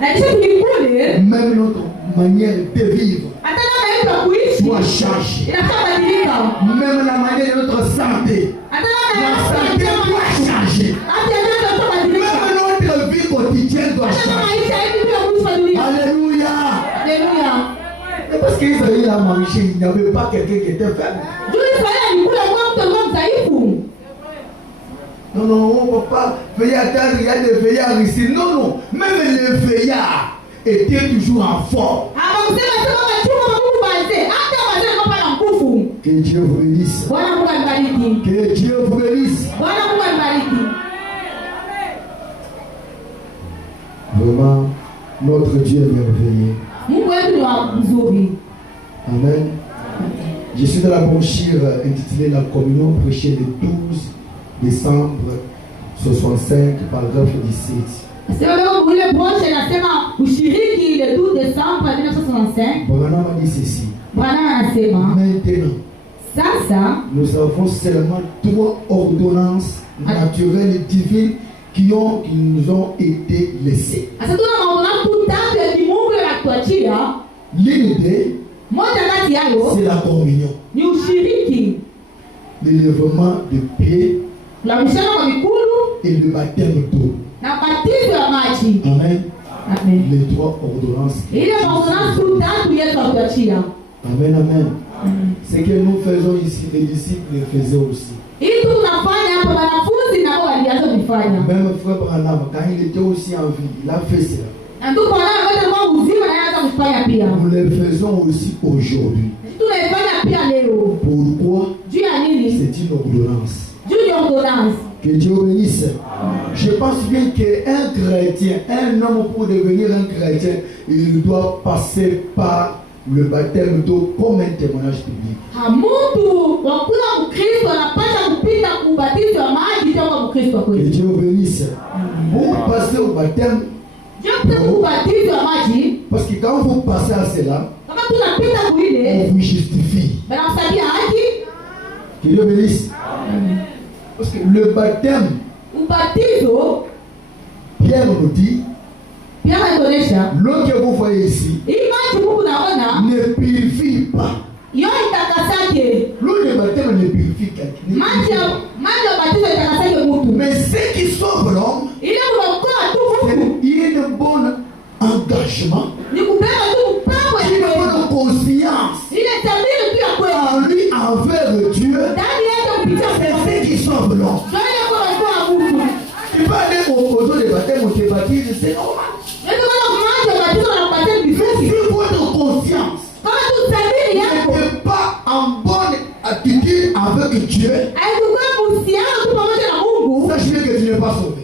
Même notre manière de vivre doit changer. Même la manière de notre santé. La santé doit changer. Même notre vie quotidienne doit changer. Alléluia. Mais parce qu'Israël a mangé, il n'y avait pas quelqu'un qui était faible. Non, on ne peut pas veiller à terre, il y a des veillards ici. Non, même les veillards étaient toujours en forme. Que Dieu vous bénisse. Que Dieu vous bénisse. Vraiment, notre Dieu est merveilleux. Amen. Je suis dans la brochure intitulée La communion prêchée le 12 décembre 65, paragraphe 17. Branham a dit ceci. Maintenant, nous avons seulement 3 ordonnances naturelles et divines qui nous ont été laissées. L'une d'elles, c'est la communion. L'élèvement de pied et le baptême d'eau. Amen. Les 3 ordonnances. Amen. Ce que nous faisons ici, les disciples le faisaient aussi. Même frère Branham, quand il était aussi en vie, il a fait cela. Nous le faisons aussi aujourd'hui. Pourquoi? C'est une ordonnance. Que Dieu bénisse. Je pense bien qu'un chrétien, un homme pour devenir un chrétien, il doit passer par le baptême d'eau comme un témoignage public. Que Dieu bénisse. Pour passer au baptême, parce que quand vous passez à cela, on vous justifie. Que Dieu bénisse. Parce que le baptême, Pierre nous dit, l'eau que vous voyez ici ne purifie pas. L'eau de baptême ne purifie quelqu'un. Mais ce qui sauve l'homme, il y a un bon engagement, une bonne conscience en lui envers Dieu. C'est ce qui sauve l'homme. Tu vas aller au besoin de baptême, on te baptise, c'est normal. Mais si votre conscience n'est pas en bonne attitude avec Dieu, sache bien que tu n'es pas sauvé.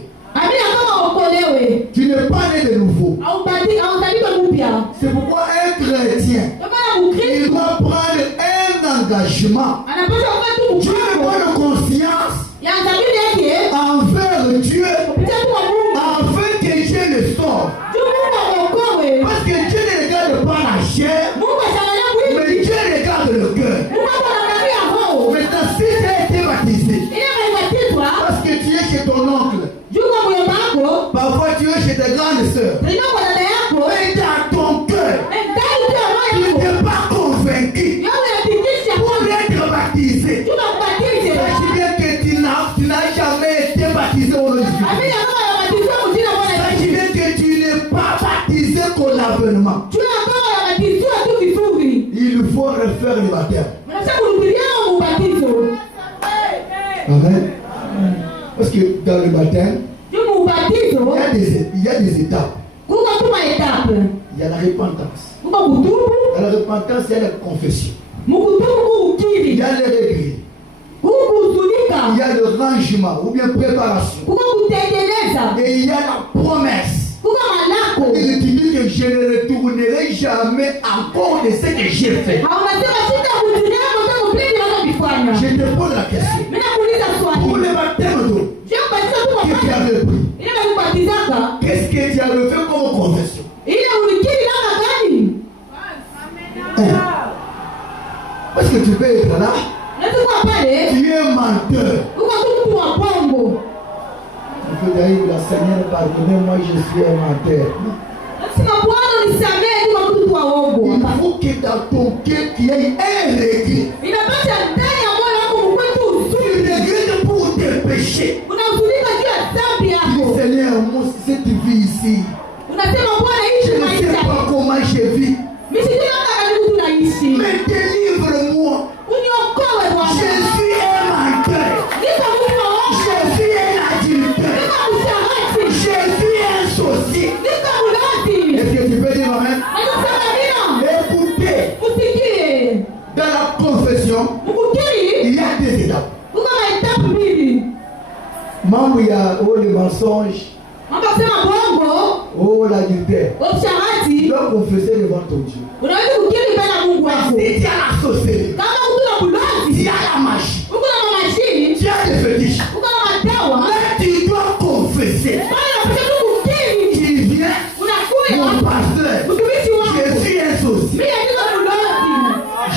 Tu n'es pas né de nouveau. C'est pourquoi un chrétien, il doit prendre un engagement, une bonne conscience envers Dieu, afin que Dieu le sauve. Parce que Dieu ne regarde pas la chair, mais Dieu regarde le cœur. Maintenant, si tu as été baptisé, parce que tu es chez ton oncle, parfois tu es chez ta grande soeur, mais dans ton cœur, tu n'es pas convaincu pour être baptisé. Sache bien que tu n'as jamais été baptisé au nom de Jésus. Sache bien que tu n'es pas baptisé qu'au lavement. Il faut refaire le baptême. Amen. Parce que dans le baptême, il y a des étapes. Il y a la repentance. Dans la repentance, il y a la confession. Il y a les regrets. Il y a le rangement ou bien préparation. Et il y a la promesse. Et tu dis que je ne retournerai jamais encore de ce que j'ai fait. Je te pose la question. Pour le baptême d'eau que tu avais pris, qu'est-ce que tu avais fait comme confession? Parce que tu peux être là. Tu es menteur. Tu peux dire, la Seigneur, pardonnez-moi, je suis un menteur. ton cœur qu'il y ait un regret. Tu regrettes pour tes péchés. Seigneur, moi, cette vie ici, je ne sais pas comment je vis. Mais délivre-moi. Je suis un menteur. Je suis un adultère. Je suis un sorcier. Est-ce que tu peux dire amen? Écoutez, dans la confession, il y a des étapes. Membre, il y a le mensonge. Oh, l'adultère. Tu dois confesser devant ton Dieu. Si tu as la sorcellerie, tu as la magie, tu as des fétiches, là tu dois confesser. Tu viens, mon pasteur, je suis un sorcier.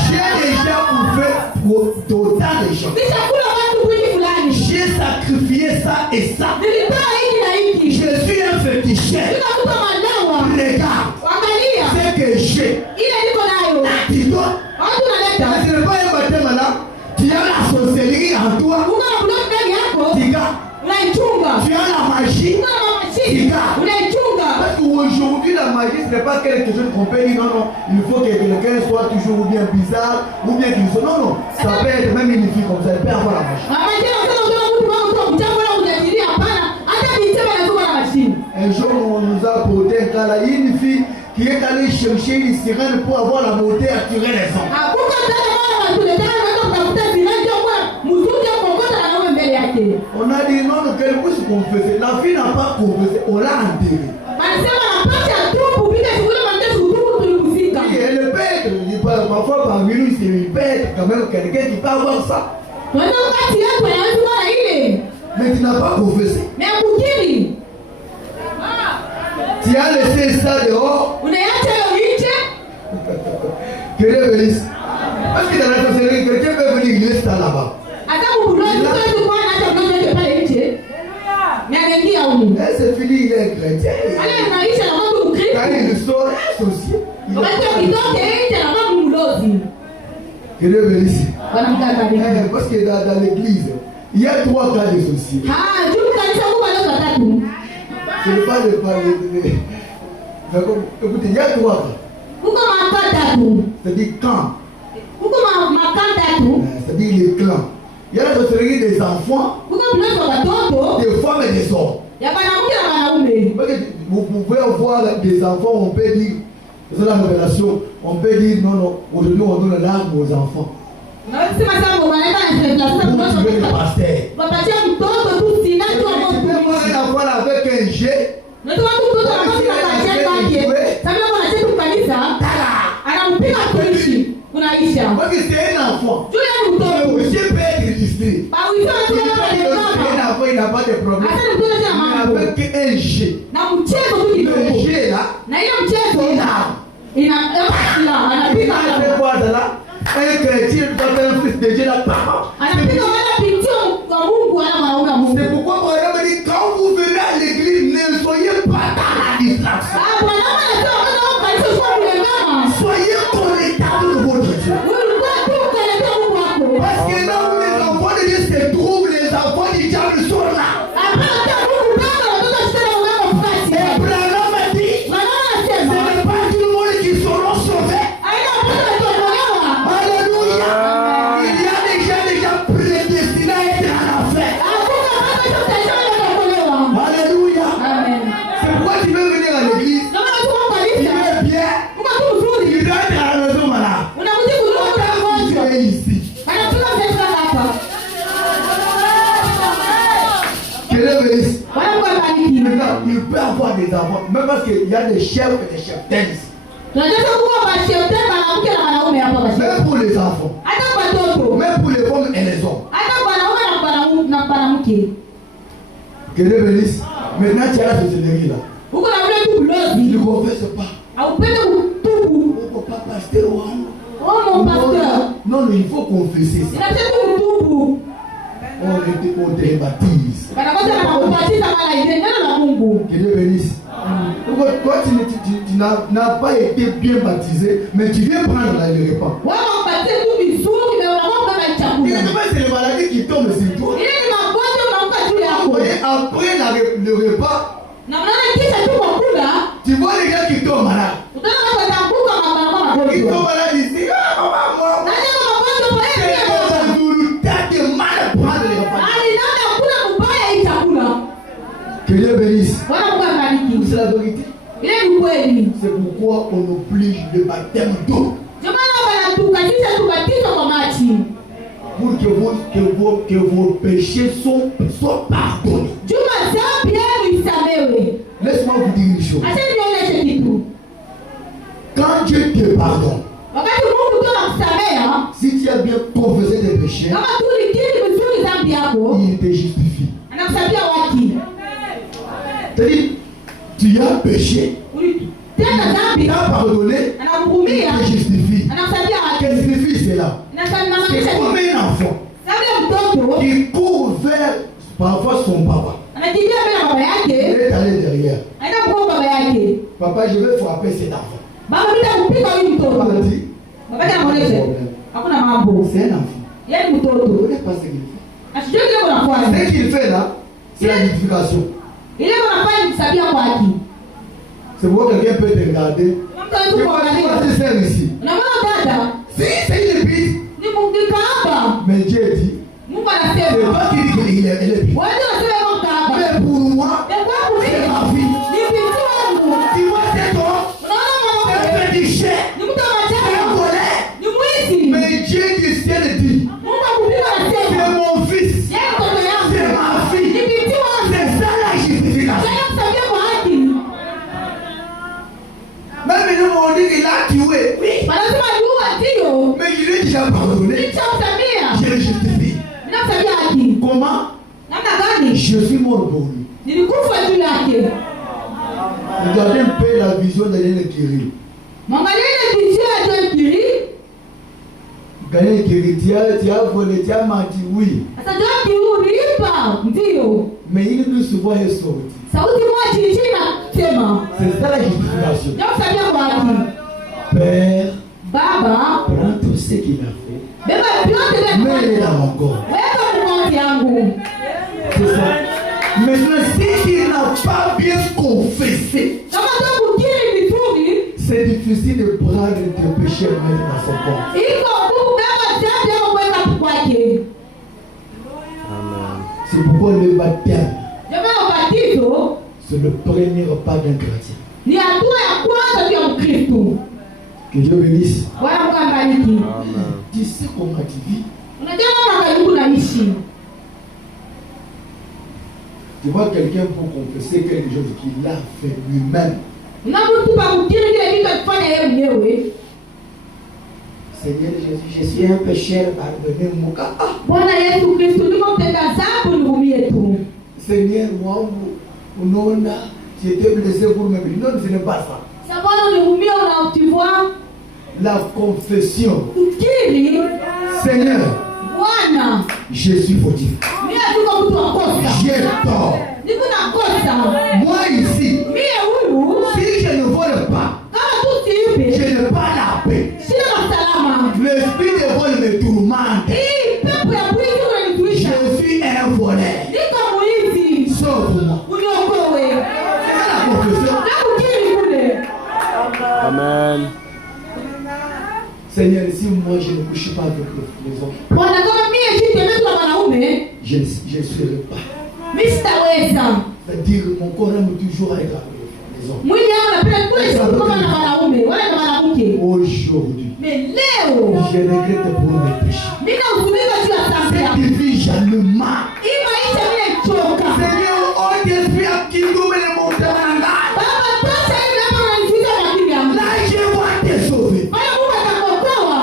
J'ai déjà ouvert pour d'autant de gens. J'ai sacrifié ça et ça. Je suis un féticheur. Regarde ce que j'ai. Tu dois. Ce n'est pas un baptême là. Tu as la sorcellerie en toi. Tu as la magie. Parce qu'aujourd'hui la magie ce n'est pas quelque chose qu'on peut dire non, il faut que quelqu'un soit toujours ou bien bizarre ou bien qu'il soit. Non, ça peut être même une fille comme ça, elle peut avoir la magie. Un jour on nous a porté un cas là, une fille qui est allée chercher une sirène pour avoir la beauté à tirer les hommes. On a dit non, qu'elle puisse confesser. La fille n'a pas confessé, on l'a enterrée. Oui, elle peut être, parfois parmi nous, il peut être quand même quelqu'un qui peut avoir ça. Mais tu n'as pas confessé. Tu as laissé ça dehors. Que Dieu bénisse. Parce que dans la sorcellerie, quelqu'un peut venir, il laisse ça là-bas. C'est fini, il est chrétien. Quand il sort, il est sorcier. Que Dieu bénisse. Parce que dans l'église, il y a 3 cas de sorciers. Je ne vais pas le parler. Écoutez, il y a 3 cas. C'est-à-dire camp. C'est-à-dire les clans. Il y a la sorcellerie des enfants, des femmes et des hommes. Vous pouvez avoir des enfants, on peut dire, c'est la révélation, on peut dire non, aujourd'hui on donne l'arme aux enfants. Pour tuer le pasteur. Tu peux voir un enfant avec un jet. Parce que c'est un enfant. Le monsieur peut être distrait. Un enfant, il n'a pas de problème. Mais avec un jet. Le jet là, il a. Un chrétien doit être un fils de Dieu là. C'est pourquoi mon Dieu me dit quand vous venez à l'église, ne soyez pas dans la distraction. Soyez connéctables de votre Dieu. Parce que là où les enfants de Dieu se trouvent, les enfants du diable sont là. Abraham a dit, ce n'est pas tout le monde qui seront sauvés. Alléluia. Il y a déjà prédestinés à être en enfer. Alléluia. C'est pourquoi tu veux venir à l'église. Tu veux bien. Tu dois être à la maison malade. Tu es ici. Que Dieu bénisse. Maintenant, il peut avoir des enfants, même parce qu'il y a des chefs et des cheftaines ici. Même pour les enfants, même pour les femmes et les hommes. Que Dieu bénisse. Maintenant, tu as la sorcellerie là. Tu ne confesses pas. Oh, papa, pasteur. Oh mon pasteur. Non, il faut confesser ça. On te baptise. Que Dieu bénisse. Toi, tu n'as pas été bien baptisé, mais tu viens prendre le repas. Il y a des maladies qui tombent sur toi. Après le repas, tu vois les gens qui tombent malades. Ils tombent malades ici. Que Dieu bénisse. C'est la vérité. C'est pourquoi on oblige le baptême d'eau. Pour que vos péchés soient pardonnés. Laisse-moi vous dire une chose. Quand Dieu te pardonne, si tu as bien confessé tes péchés, il te justifie. C'est-à-dire, tu as péché, tu as pardonné, il te justifie. Quel justifie cela? C'est comme un enfant qui court vers parfois son papa. Il est allé derrière. Papa, je vais frapper cet enfant. Papa dit, c'est un enfant. Il ne connaît pas ce qu'il fait. Ce qu'il fait là, c'est la justification. C'est pourquoi quelqu'un peut te regarder. Tu te sers ici. Si c'est une épite, mais Dieu dit, c'est toi qui dis qu'il est épite. Mais pour moi, c'est ma vie. Tu vois, c'est toi, c'est péché, c'est un volet. Mais Dieu du ciel dit, c'est mon fils, c'est ma fille. C'est ça la justification. Même nous, on dit qu'il a tué. Oui. Mais je lui ai déjà pardonné. Je le justifie. Comment? Je suis mort pour lui. Regardez un peu la vision de Daniel Kiri. Daniel Kiri, tu as volé, tu as menti, oui. Mais il est plus souvent sorti. C'est ça la justification. Père, prends tout ce qu'il a fait. Mets-le dans mon corps. C'est ça. Maintenant, si il n'a pas bien confessé, c'est difficile de prendre tes péchés et mettre dans son corps. C'est pourquoi le baptême, c'est le premier repas d'un chrétien. Que Dieu bénisse. Amen. Tu sais comment tu vis. Tu vois quelqu'un pour confesser quelque chose qu'il a fait lui-même. Seigneur Jésus, je suis un pécheur, pardonnez-moi. Seigneur, moi, j'étais blessé pour me blesser. Non, ce n'est pas ça. La confession. Seigneur, je suis fautif. J'ai tort. Moi ici, si je ne vole pas, je n'ai pas la paix. L'esprit de vol me tourmente. Je suis un voleur. Sauve-moi. C'est la confession. Amen. Seigneur, si moi je ne couche pas avec les hommes, je ne serai pas. C'est-à-dire que mon corps aime toujours avec les hommes. Aujourd'hui, je regrette pour mes péchés. Cette vie, je le marre. Seigneur, oh Dieu, qui nous met le monde dans la là, je vois te sauver.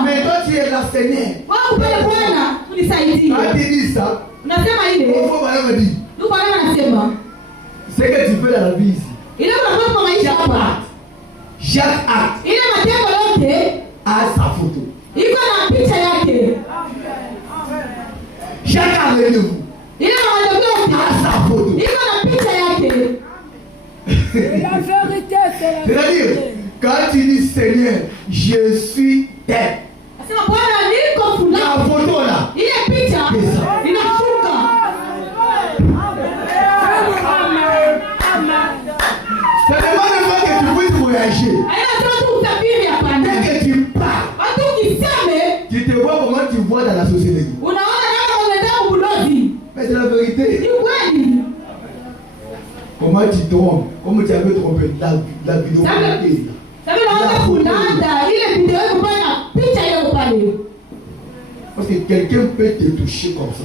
Mais toi, tu es là, Seigneur. Quand tu dis ça, il faut me dire. C'est que tu fais dans la vie ici. Chaque acte a sa photo. Chaque rendez-vous a sa photo. La vérité, c'est la C'est-à-dire, Quand tu dis Seigneur, je suis tel. Asema Bwana niko fulani. La photo là. Ile picha inashuka. Ça demande pas que tu puisses voyager. Dès que tu pars, tu te vois comment tu vois dans la société. Mais c'est la vérité. Comment tu trompes? Comment tu avais trompé la vidéo? Parce que quelqu'un peut te toucher comme ça.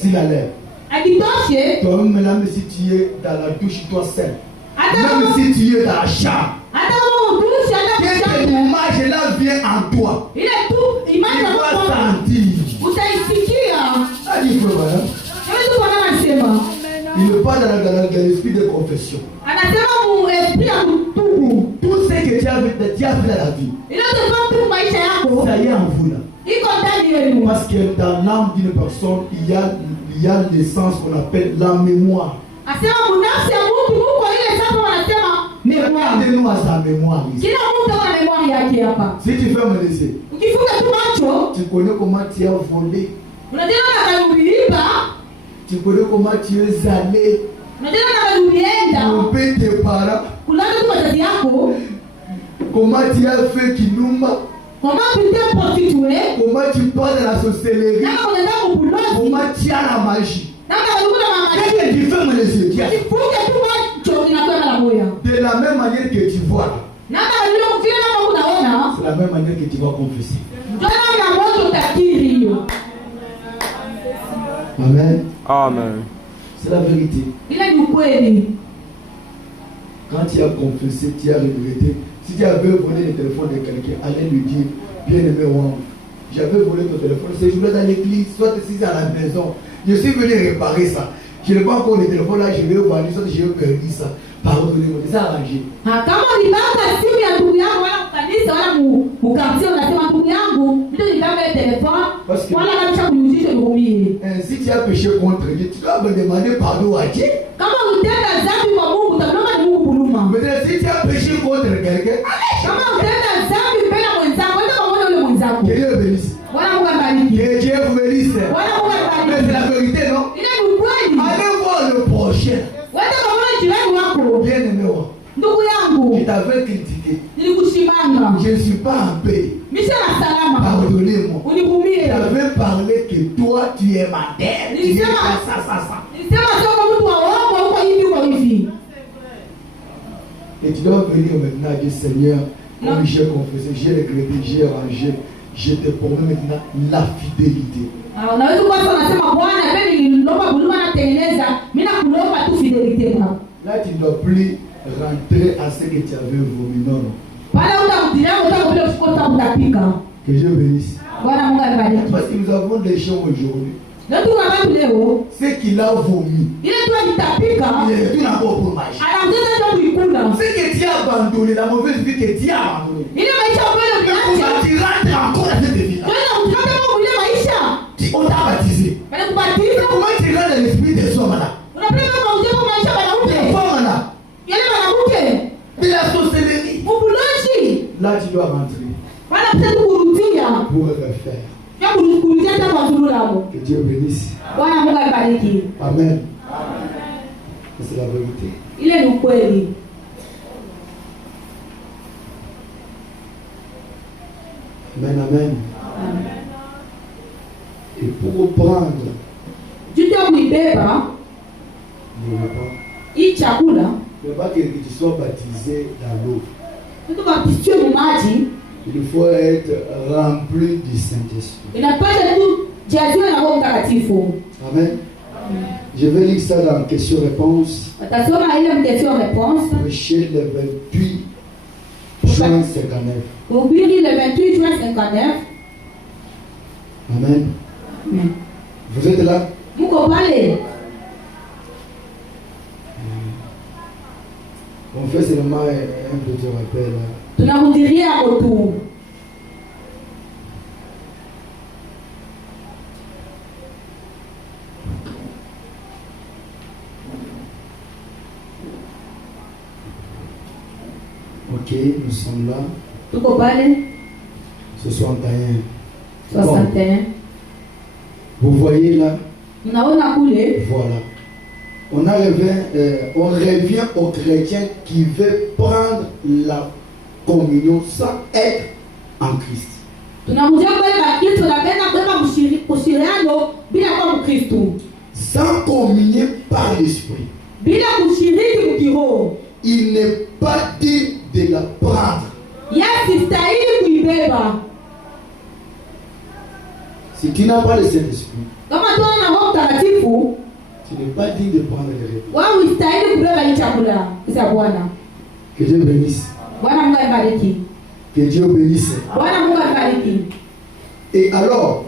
S'il a l'air. Toi-même, même si tu es dans la douche, toi seul. Même si tu es dans la chambre. Quelque image là vient en toi. Il va sentir. Il ne parle dans l'esprit de confession. Tout ce que tu as fait dans la vie, ça y est en vous là. Parce que dans l'âme d'une personne, il y a l'essence qu'on appelle la mémoire. Regardez-nous à sa mémoire. Si tu fermes les yeux, tu connais comment tu as volé. Tu connais comment tu es allé. Tromper tes parents. Comment tu as fait Kinumba. Comment tu parles de la sorcellerie. Comment tu as la magie. Dès que tu fermes les yeux, de la même manière que tu vois, c'est la même manière que tu vas confesser. Amen. Amen. C'est la vérité. Quand tu as confessé, tu as regretté. Si tu avais volé le téléphone de quelqu'un, allez lui dire, bien-aimé, j'avais volé ton téléphone. C'est jour-là dans l'église, soit ici à la maison. Je suis venu réparer ça. Je n'ai pas encore le téléphone là, je vais voir, soit je vais perdu ça. Pardonnez-moi, c'est arrangé. Parce que si tu as péché contre Dieu, tu dois me demander pardon à Dieu. Mais si tu as péché contre quelqu'un, que Dieu bénisse. Que Dieu vous bénisse. Mais c'est la vérité, non? Allez voir le prochain. Bien-aimé, je t'avais critiqué. Je ne suis pas en paix. Pardonnez-moi. J'avais parlé que toi tu es ma terre. Tu es ça. Et tu dois venir maintenant dire Seigneur, comme j'ai confessé, j'ai regretté, j'ai rangé, je te promets maintenant la fidélité. Là tu ne dois plus rentrer à ce que tu avais voulu. Non. Que Dieu bénisse. Parce que nous avons des gens aujourd'hui. Ce qu'il a vomi, il est tout encore pour marcher. Ce que tu as abandonné, la mauvaise vie que tu as abandonné, comment tu rentres encore à cette vie-là? On t'a baptisé. Comment tu rentres dans l'esprit des hommes là? Des femmes là? De la sorcellerie. Là tu dois rentrer pour refaire. Que Dieu bénisse. Amen. C'est la vérité. Amen, amen. Et pour reprendre le pas que tu sois baptisé dans l'eau. Il faut être rempli du Saint-Esprit. Amen. Je vais lire ça dans question-réponse. Prêcher le 28 juin 59. Amen. Vous êtes là? On fait seulement un petit rappel. Ok, nous sommes là. Tuko pale. 61. 61. Vous voyez là? Unaona kule? Voilà. On revient aux chrétiens qui veulent prendre la communion sans être en Christ. Tunarudia pale kwa Kristo na tena kwenda kushirikiana bila kuwa Mkristo. Sans communier par l'esprit. Bila kushiriki kiroho. Il n'est pas dit de la prendre. Yesu stahili kuibeba. Si tu n'as pas le Saint-Esprit, Kama tu una Roho Mtakatifu, tu n'es pas digne de prendre le repas. wewe ustahili kubeba hii chakula cha Bwana. Que Dieu bénisse. Bwana Mungu abariki. Que Dieu bénisse. Bwana Mungu abariki. Et alors,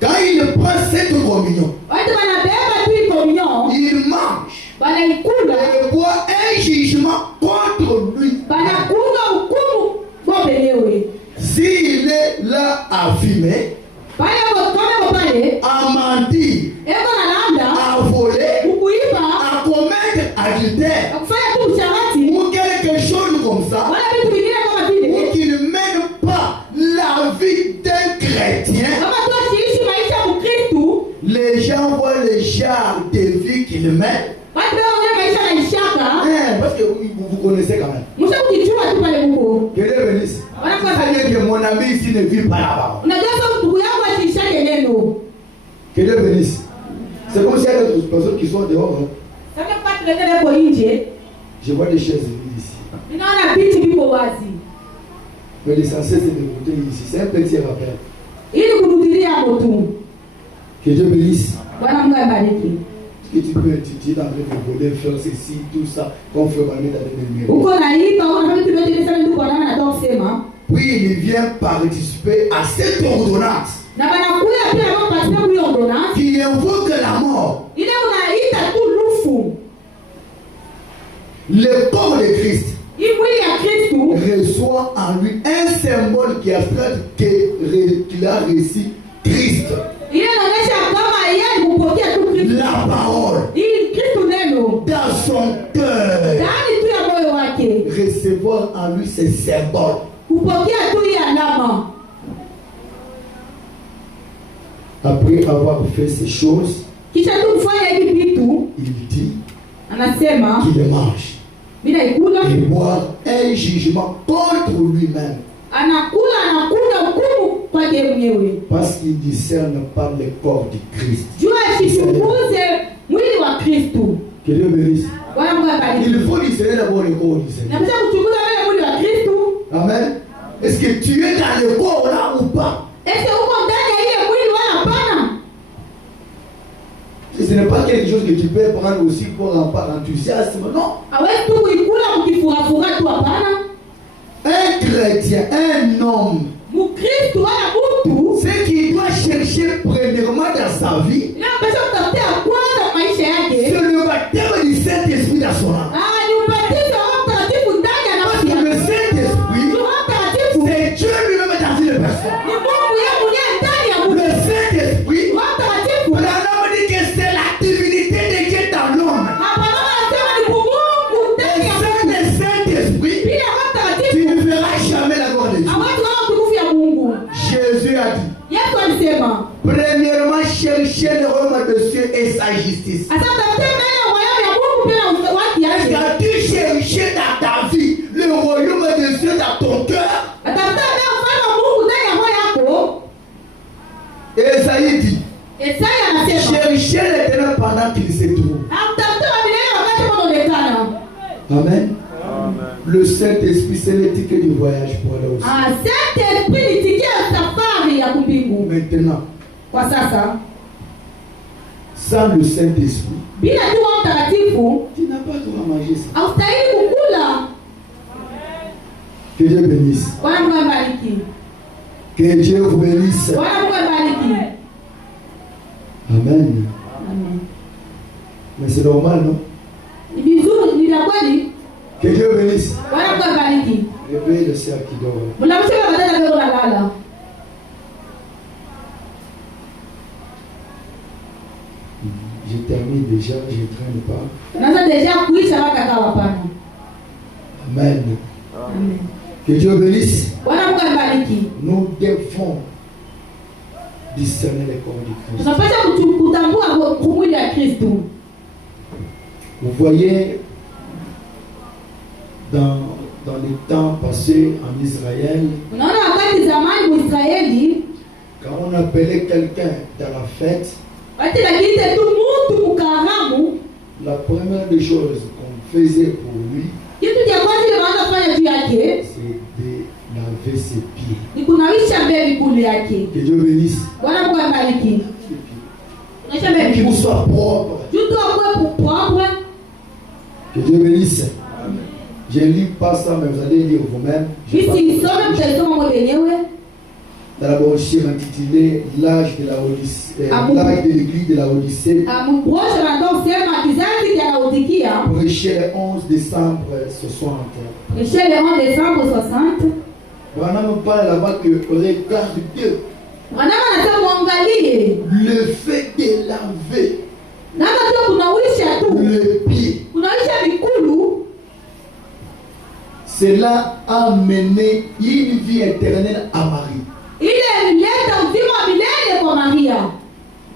quand il prend cette communion, Watu wanabeba tu hii communion, il mange wanaikula, et boit un jugement contre lui. wanakunywa hukumu kwa wenyewe. S'il est là à fumer, Pale kama pale, à mentir, eko na landa, à voler, kuiba, à commettre adultère, kufanya tu uchaguzi, ou quelque chose comme ça, wala vitu vingine kama vile, ou qui ne mène pas la vie d'un chrétien, kama tu asiishi maisha ya Mkristo, les gens voient le genre de vie qu'il mène. watu wao maisha na ishaka, Parce que vous connaissez quand même. mshakujua tu pale Mungu. Que Dieu bénisse. C'est-à-dire que mon ami ici ne vit pas là-bas. Unajua sasa ndugu yangu asishake neno. Que Dieu bénisse. C'est comme s'il y a d'autres personnes qui sont dehors. Hein. Sasa kwa tuletele hapo nje, Je vois des chaises ici. ninaona viti viko wazi. Mais l'essentiel c'est de monter ici. C'est un petit rappel. Ili kurudilia hapo tu. Que Dieu bénisse. Bwana Mungu abariki. Que tu peux étudier dans le voler, faire ceci, tout ça, comme fait Mané dans le numéro. Uko na hii pamoja na vitu vyote nisema ndugu bwana anataka kusema. Puis il vient participer à cette ordonnance Na banakuya pia na participer kwa ordonnance. qui invoque la mort. Ile unaita tu lufu. Le corps de Christ Hii mwili ya Kristo reçoit en lui un symbole qui abstrait qu'il a reçu Christ. ile inaonyesha kama yeye alipokea tu Kristo. La parole Hii Kristo neno dans son cœur. ndani tu ya moyo wake. Recevoir en lui ces symboles. Kupokea tu hii alama. Après avoir fait ces choses, Kisha tu kufanya hivi vitu il dit anasema qu'il mange bila ikula et boire un jugement contre lui-même. anakunywa hukumu kwake mwenyewe. Parce qu'il ne discerne pas le corps du Christ. Jua asichunguze mwili wa Kristo. Que Dieu bénisse. Bwana Mungu abariki. Il faut discerner d'abord le corps du Seigneur. Na kisha kuchunguza mbele mwili wa Kristo. Amen. Est-ce que tu es dans le corps là ou pas? Ese uko ndani ya ile mwili wala hapana? Ce n'est pas quelque chose que tu peux prendre aussi pour par enthousiasme, non. Hawezi tu kuikula mkifurafura tu hapana. Un chrétien, un homme, Mkristo wala mtu ce qu'il doit chercher premièrement dans sa vie, inapaswa kutafuta kwanza maisha yake. c'est le baptême du Saint-Esprit dans son âme. Ni ubatizo wa Roho Mtakatifu ndani ya Parce nafsi que yake. le Saint-Esprit, Roho Mtakatifu c'est Dieu lui-même dans une personne. ni Mungu yeye mwenyewe ndani ya mtu. Le Saint-Esprit, Roho Mtakatifu la Bible dit que c'est la divinité de Dieu dans l'homme. hapa anasema ni Mungu Et ndani ya sans le Saint-Esprit, bila Roho tu Mtakatifu ne verras jamais la gloire de Dieu. hawezi kuona utukufu ya Mungu. Jésus a dit, Yesu alisema, premièrement, cherchez le royaume de Dieu et sa justice. asa tafute mbele ya royaume ya Mungu pia na watu Est-ce yake. que tu cherches dans ta vie le royaume de Dieu dans ton cœur? Atafuta mbele ufalme wa Mungu ndani ya moyo wako. Esaïe dit, Isaya anasema, cherchez l'éternel pendant qu'il se trouve. amtafuta wa milele wakati unaonekana. Amen. Le Saint-Esprit, c'est le ticket du voyage pour aller au ciel. Saint-Esprit ni tiketi ya safari ya kumbingu. Maintenant, Kwa sasa, sans le Saint-Esprit, bila tu Roho Mtakatifu, tu n'as pas droit à manger ça. haustahili kukula. Que Dieu bénisse. Bwana Mungu abariki. Que Dieu vous bénisse. Bwana Mungu abariki. Amen. Amen. Mais c'est normal, non? Ni vizuri, ni vya kweli. Que Dieu bénisse. Bwana Mungu abariki. Réveille le ciel qui dort. Mnamshika badala leo nalala. Je termine déjà, je ne traîne pas. Naanza deja kuisha mpaka kawa hapana. Amen. Amen. Que Dieu bénisse. Bwana Mungu abariki. Nous devons discerner les corps du Christ. Tunapaswa kutambua mwili wa Kristo. Vous voyez, dans les temps passés en Israël, Unaona wakati zamani Mwisraeli, quand on appelait quelqu'un dans la fête, wakati nakiita tu mtu mukaramu, la première des choses qu'on faisait pour lui, kitu cha kwanza ile wanaanza kufanya juu yake c'est de laver ses pieds. ni kunawisha mbele miguu yake. Que Dieu bénisse. Bwana Mungu abariki. Kunawisha mbele Qu'il miguu. soit propre. Juu tu akuwe propre. Que Dieu bénisse. Je ne lis pas ça, mais vous allez lire vous-même. Bisi isome mtaisoma mwenyewe. Dans la brochure intitulée L'âge de la Odyssée, l'âge de l'église de la Odyssée, Brosha wanasema kizazi cha Laodikia. prêché le 11 décembre 60. Prêché le 11 décembre 60. Voilà, on parle là-bas que regarde Dieu. Wanama anasema muangalie. Le fait de laver Naka tu kunawisha tu. le pied, Kunawisha mikulu. cela a mené une vie éternelle à Marie. Ile ilileta uzima wa milele kwa Maria.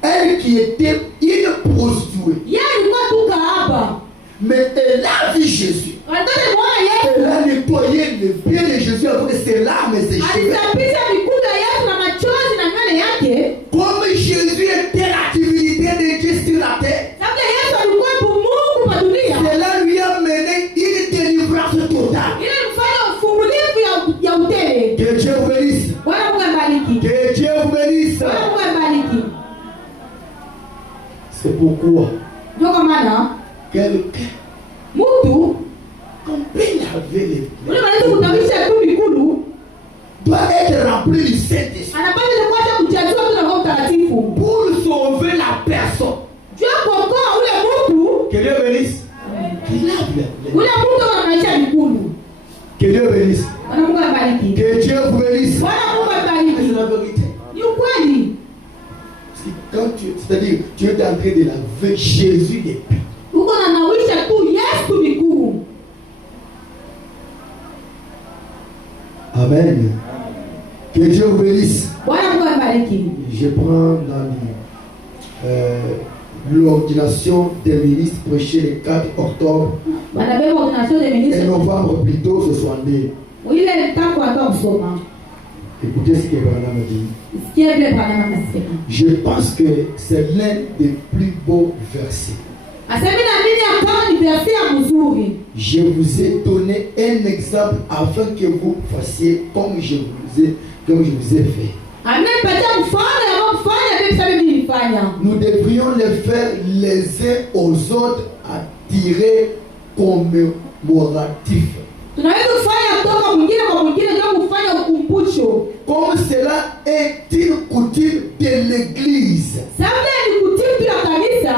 Elle qui était une prostituée. Yeye alikuwa tu kahaba. Mais elle a vu Jésus. Wanataka muone Yesu. Elle a nettoyé le pied de Jésus avec ses larmes et ses cheveux. Alisafisha mikulu ya Yesu na machozi na nywele yake. Comme Jésus était la divinité de Dieu sur la terre, Sababu Yesu alikuwa Mungu kwa dunia. cela lui a mené une délivrance totale. Ile mfano ufungulivu ya utele. Que Dieu vous bénisse. Bwana Mungu abariki. Que Dieu vous bénisse. Bwana Mungu abariki. C'est pourquoi Ndio kwa maana quelqu'un mtu qu'on peut laver les pieds ule mwanaweza kutawisha tu mikulu doit être rempli du Saint-Esprit anapaswa kwanza kujazua tu na Roho Mtakatifu. pour sauver la personne. Jua kuokoa ule mtu. Que Dieu bénisse. Qui lave les pieds. Ule mtu anamaisha mikulu. Que Dieu bénisse. Bwana Mungu abariki. Que Dieu vous bénisse. Bwana Mungu C'est abariki. la vérité. Ni ukweli. Quand c'est-à-dire, tu es en train de laver Jésus les pieds. Uko na nawisha tu Yesu mikulu. Amen. Que Dieu vous bénisse. Bwana Mungu abariki. Je prends l'ordination des ministres prêchée le 4 octobre Wanabeba ordination des et ministres. novembre plutôt ce soit né. Ile mtako atoa kusoma. Écoutez ce que Branham a dit. Sikia vile Bwana anasema. Je pense que c'est l'un des plus beaux versets. Asema na mimi akawa ni verset ya mzuri. Je vous ai donné un exemple afin que vous fassiez comme je vous ai fait. Amepatia mfano ya kufanya vile sasa mimi nilifanya. Nous devrions le faire les uns aux autres à tirer commémoratif. Tunaweza kufanya kutoka mwingine kwa mwingine ndio kufanya ukumbusho. Comme cela est une coutume de l'église. Sababu ni kutibu ya kanisa.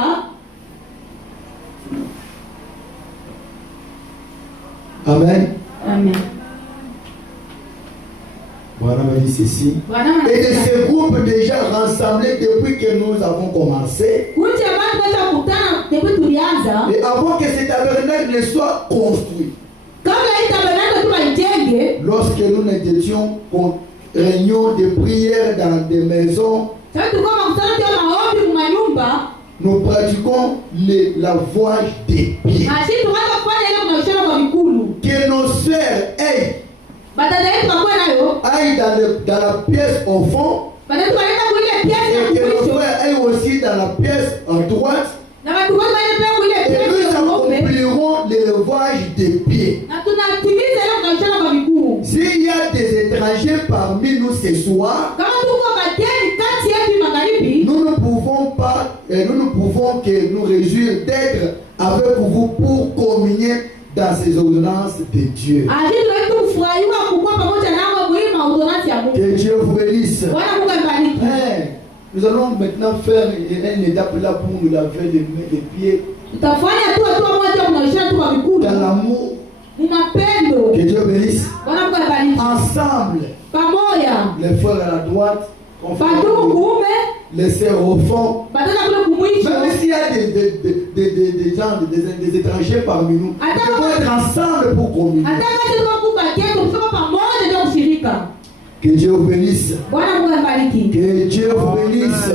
Amen. Amen. Voilà, m'a dit ceci. Et de ce groupe déjà rassemblés depuis que nous avons commencé. Et avant que ce tabernacle ne soit construit. Lorsque nous n'étions qu'en réunion de prière dans des maisons, nous pratiquons le lavage des pieds. Que nos sœurs aillent dans la pièce au fond et que nos frères aillent aussi dans la pièce à droite. Et nous accomplirons le lavage des pieds. S'il y a des étrangers parmi nous ce soir, nous ne pouvons que nous réjouir d'être avec vous pour communier dans ces ordonnances de Dieu. Que Dieu vous bénisse. Nous allons maintenant faire une étape là pour nous laver les pieds dans l'amour. Que Dieu bénisse. Ensemble, les frères à la droite, les sœurs au fond. Même s'il y a des gens, des étrangers parmi nous, nous devons être ensemble pour communier. Que Dieu vous bénisse. Que Dieu vous bénisse.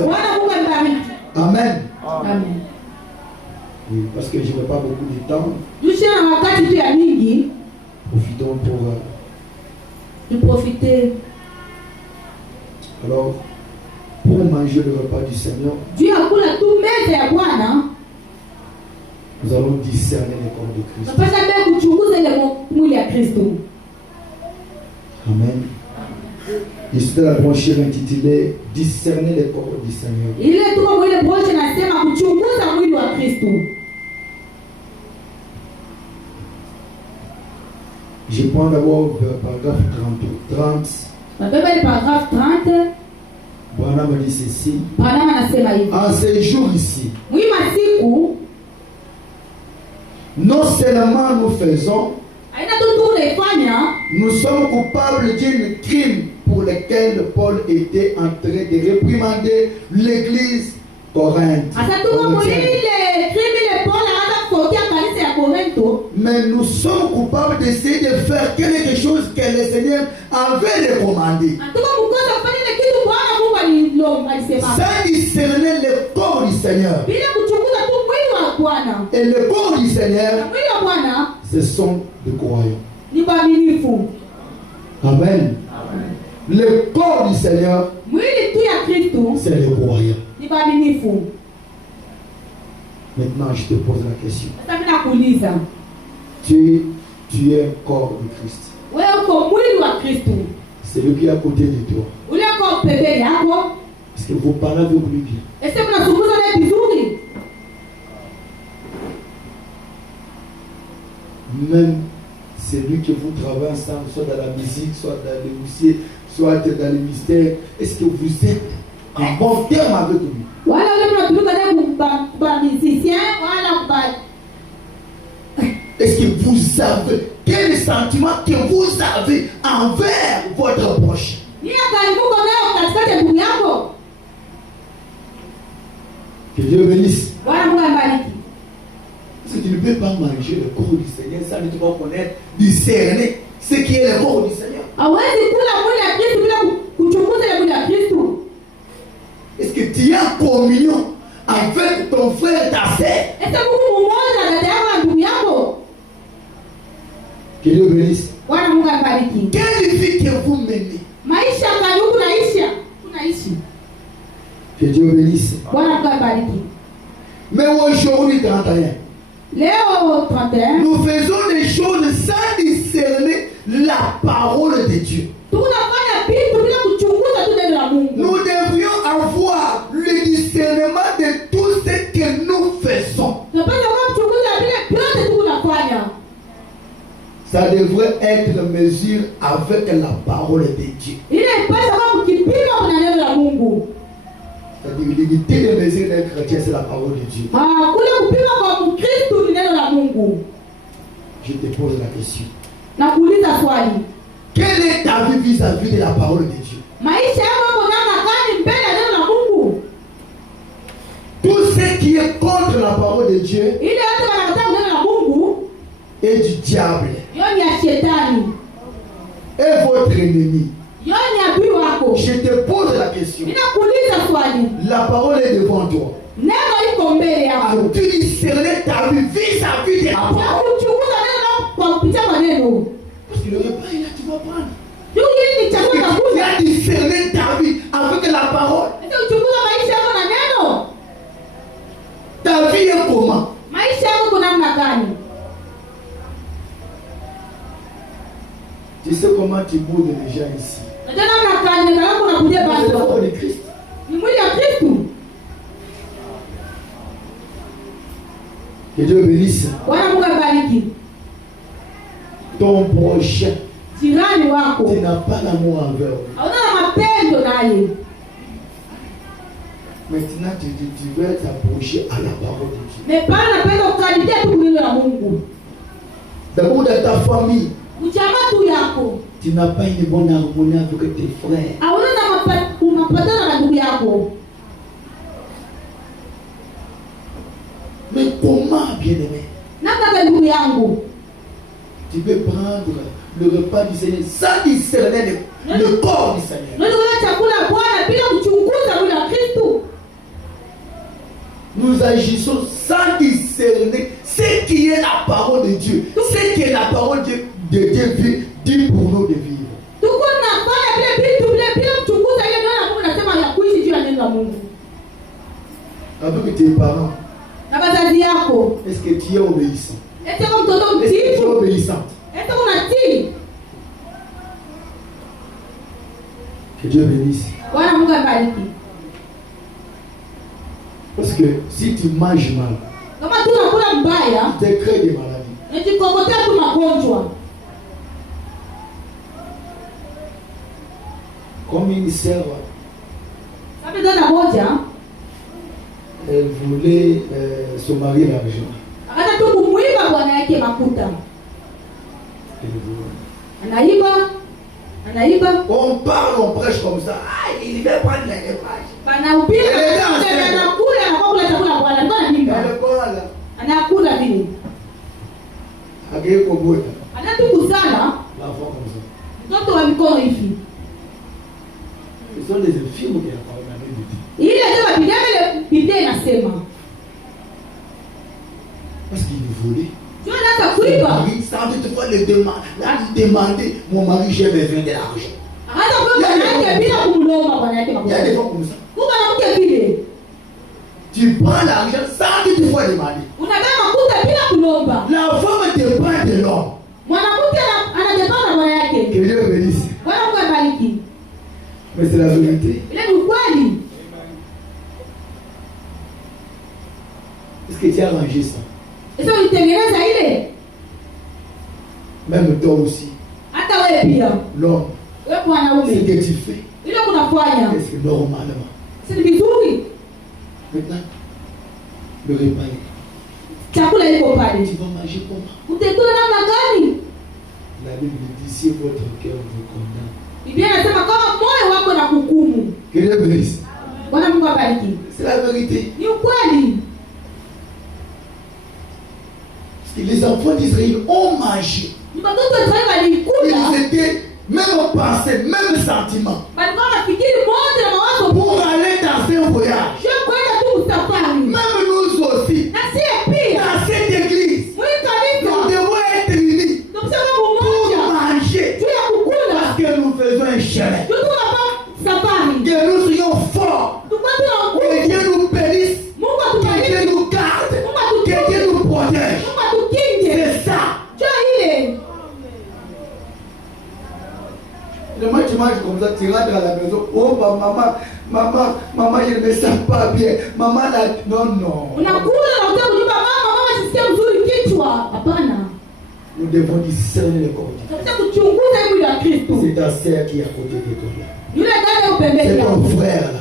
Amen. Amen. Oui, parce que je n'ai pas beaucoup de temps. Profitons pour profiter. Alors, pour manger le repas du Seigneur, nous allons discerner les corps de Christ. Amen. Ici de la brochure intitulée Discerner les corps du Seigneur. Je prends d'abord le paragraphe 30. Paragraphe 30. Branham me dit ceci. En ces jours ici, non seulement nous faisons, nous sommes coupables d'un crime pour lequel Paul était en train de réprimander l'église Corinthe. Mais nous sommes coupables d'essayer de faire quelque chose que le Seigneur avait recommandé. Sans discerner le corps du Seigneur. Et le corps du Seigneur, ce sont des croyants. Amen. Le corps du Seigneur, c'est les croyants. Maintenant, je te pose la question. Tu es un corps de Christ. C'est lui qui est à côté de toi. Est-ce que vous parlez avec lui bien? Même celui que vous travaillez ensemble, soit dans la musique, soit dans le musée, soit dans le mystère, est-ce que vous êtes en bon terme avec lui? Est-ce que vous avez quel sentiment que vous avez envers votre proche? Que Dieu bénisse. Parce que tu ne peux pas manger le corps du Seigneur sans que tu vas connaître, discerner ce qui est le corps du Seigneur. Est-ce que tu es en communion avec ton frère et ta sœur? Que Dieu bénisse. Quelle vie que vous menez? Que Dieu bénisse. Mais aujourd'hui, 31. Nous faisons des choses sans discerner la parole de Dieu. Nous devrions avoir le discernement de tout ce que nous faisons. Ça devrait être mesure avec la parole de Dieu. C'est-à-dire l'unité de mesure d'un chrétien, c'est la parole de Dieu. Je te pose la question. Quelle est ta vie vis-à-vis de la parole de Dieu? Tout ce qui est contre la parole de Dieu est du diable. Et votre ennemi. Je te pose la question. La parole est devant toi. As-tu discerné ta vie vis-à-vis de la parole? Parce que le repas est là, tu vas prendre. Tu as discerné ta vie avec la parole. Ta vie est comment? Tu sais comment tu boudes les gens ici? C'est le corps de Christ. Que Dieu bénisse. Ton prochain, tu n'as pas d'amour envers lui. Maintenant, tu veux t'approcher à la parole de Dieu. D'abord dans ta famille, tu n'as pas une bonne harmonie avec tes frères. Mais comment, bien-aimé? Tu peux prendre le repas du Seigneur sans discerner le corps du Seigneur. Nous agissons sans discerner ce qui est la parole de Dieu. Ce qui est la parole de Dieu dit pour nous de vivre. Avec tes parents, est-ce que tu es obéissant? Est-ce que tu es obéissante? Que Dieu bénisse. Parce que si tu manges mal, tu te crées des maladies. Comme une sœur, elle voulait se marier l'argent. On parle, on prêche comme ça. Ah, il va prendre l'élevage. Ce sont des infirmes qui ont parlé de Dieu. Parce qu'il voulait. Mon mari, sans toutefois le demander, mon mari, j'ai besoin de l'argent. Il y a des fois comme ça. Tu prends l'argent sans toutefois demander. La femme dépend de l'homme. Que Dieu bénisse. Mais c'est la vérité. Est-ce que tu as arrangé ça? Même toi aussi. L'homme. Ce que tu fais. Est-ce que normalement? Maintenant, le repas. Tu vas manger comment? La Bible dit si votre cœur vous condamne. Que Dieu bénisse. C'est la vérité. Parce que les enfants d'Israël ont mangé. Ils étaient même pensés, même sentiments. Pour aller dans un voyage. Même nous aussi. Dans cette église. Nous devons être unis. Pour manger. Parce que nous faisons un chemin. Que nous soyons forts. Que Dieu nous bénisse. Que Dieu nous garde. Que Dieu nous protège. C'est ça. Le moment tu manges comme ça, tu rentres à la maison. Oh maman, je ne me sens pas bien. Maman, non. Nous devons discerner le corps. C'est ta sœur qui est à côté de toi. C'est ton frère là.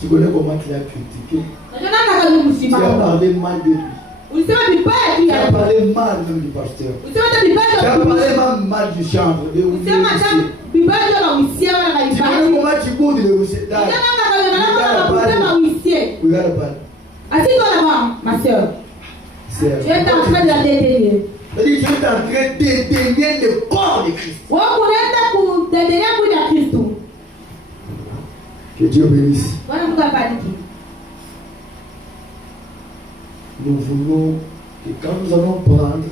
Tu connais comment tu l'as critiqué? Tu as parlé mal de lui. Tu as parlé mal même du pasteur. Tu as parlé mal du chambre. Tu connais comment tu boudes le huissier. Regarde pas. Assieds-toi, ma soeur. Tu es en train de la dédaigner. Tu es en train de dédaigner le corps de Christ. Que Dieu bénisse. Nous voulons que quand nous allons prendre,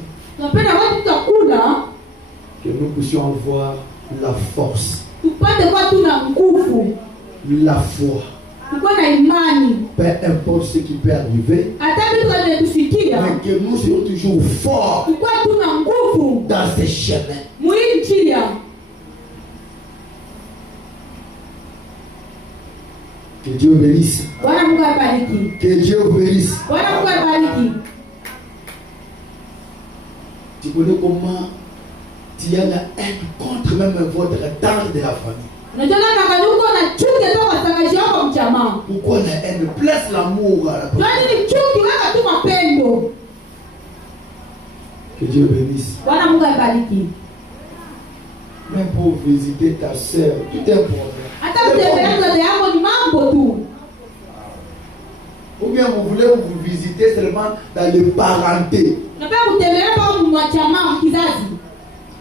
que nous puissions avoir la force, la foi. Peu importe ce qui peut arriver, mais que nous soyons toujours forts dans ces chemins. Que Dieu bénisse. Que Dieu bénisse. Tu connais comment tu as la haine contre même votre tante de la famille. Pourquoi la haine place l'amour à la famille? Que Dieu bénisse. Même pour visiter ta soeur, tout est problème. Ou bien vous voulez vous visiter seulement dans le parenté.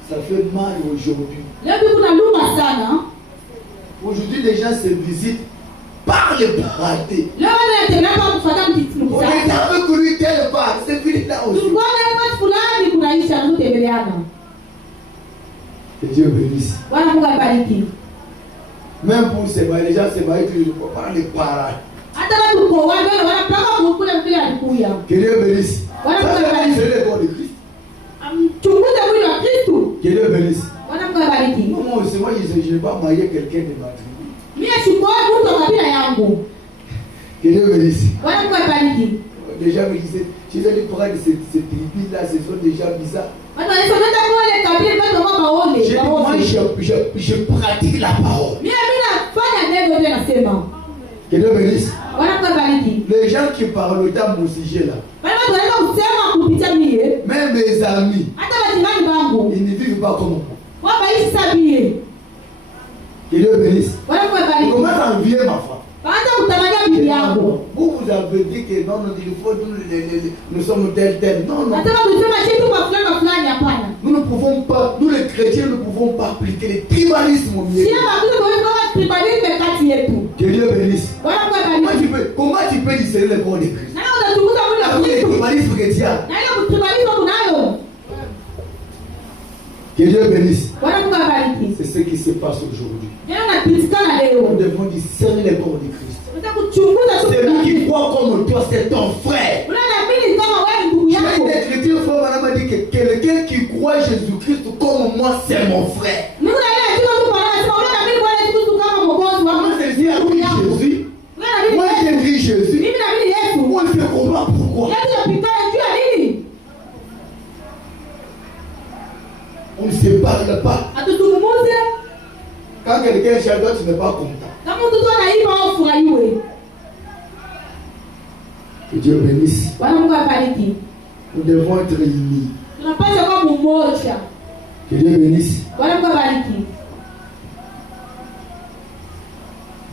Ça fait mal aujourd'hui. Aujourd'hui, les gens se visitent par le paradis. On est avec lui quelque part. C'est fini là aussi. Que Dieu bénisse. Même pour ces gens, les gens se marient par le paradis. Que Dieu bénisse. C'est le corps de Christ. Que Dieu bénisse. Moi aussi, je ne vais pas marier quelqu'un de ma tribu. Que Dieu bénisse. Les gens me disaient, je vais aller prendre ces tribus-là, ce sont déjà bizarres. Je pratique la parole. Que Dieu bénisse. Les gens qui parlent dans mon sujet là, même mes amis, ils ne vivent pas comme moi. Que Dieu bénisse. Comment envier ma femme? Vous avez dit que non, il faut nous sommes tel. Non. Nous ne pouvons pas, nous les chrétiens ne pouvons pas appliquer le tribalisme au milieu. Que Dieu bénisse. Comment tu peux discerner le corps de Christ? Le tribalisme chrétien. Que Dieu bénisse. C'est ce qui se passe aujourd'hui. Nous devons discerner le corps de Christ. Celui qui croit comme toi, c'est ton frère. J'ai une écriture, frère, madame a dit que quelqu'un qui croit Jésus-Christ comme moi, c'est mon frère. Moi, j'ai pris Jésus. Moi, je comprends pourquoi. On ne se parle pas. Quand quelqu'un est chez toi, tu n'es pas content. Que Dieu bénisse. Nous devons être unis. Que Dieu bénisse.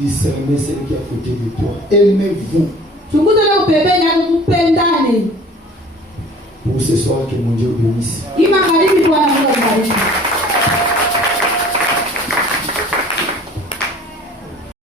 Discernez celui qui est à côté de toi. Aimez-vous. Pour ce soir, que mon Dieu bénisse.